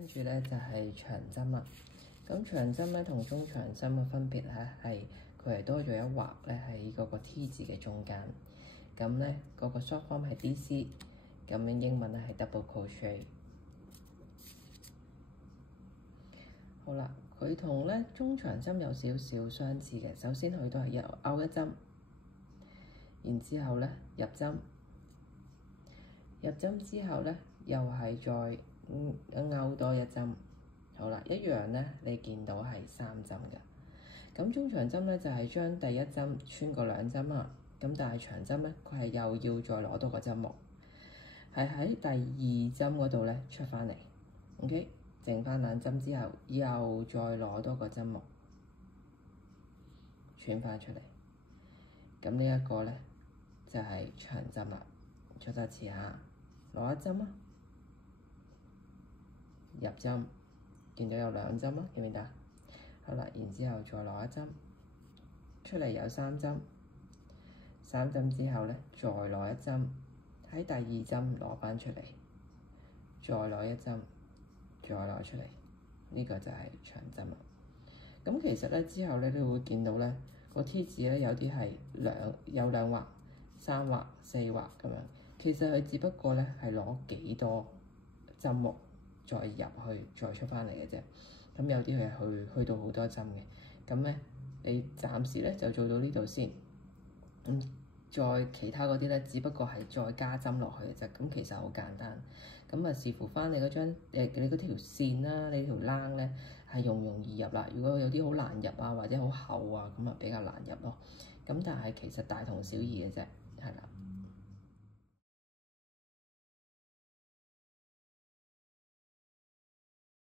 跟住咧就係長針啦。咁長針咧同中長針嘅分別咧係佢係多咗一劃咧喺嗰個 T 字嘅中間。咁咧嗰個 short form 係 DC， 咁樣英文咧係 double crochet。好啦，佢同咧中長針有少少相似嘅。首先佢都係勾一針，然之後咧入針，入針之後咧又係再勾多一針。好啦，一樣咧，你見到係3針嘅。咁中長針咧就係將第一針穿過2針啊。咁但係長針咧，佢係又要再攞多個針目，係喺第2針嗰度咧出翻嚟。OK， 剩翻2針之後，又再攞多個針目穿翻出嚟。咁呢一個咧就係長針啦。再多次下，攞一針啊，入針。見到有2針咯，記唔記得？好啦，然之後再攞一針出嚟，有3針，3針之後咧，再攞一針喺第2針攞翻出嚟，再攞一針，再攞出嚟，呢個就係長針啦。咁其實咧之後咧，你會見到咧個 T 字咧有啲係有2劃、3劃、4劃咁樣。其實佢只不過咧係攞幾多針目再入去，再出翻嚟嘅啫。咁有啲係去到好多針嘅。咁咧，你暫時咧就做到呢度先。再其他嗰啲咧，只不過係再加針落去嘅啫。咁其實好簡單。咁啊，視乎翻你嗰張你嗰條線啦，你條冷咧係容易入啦。如果有啲好難入啊，或者好厚啊，咁啊比較難入咯。咁但係其實大同小異嘅啫，係啦。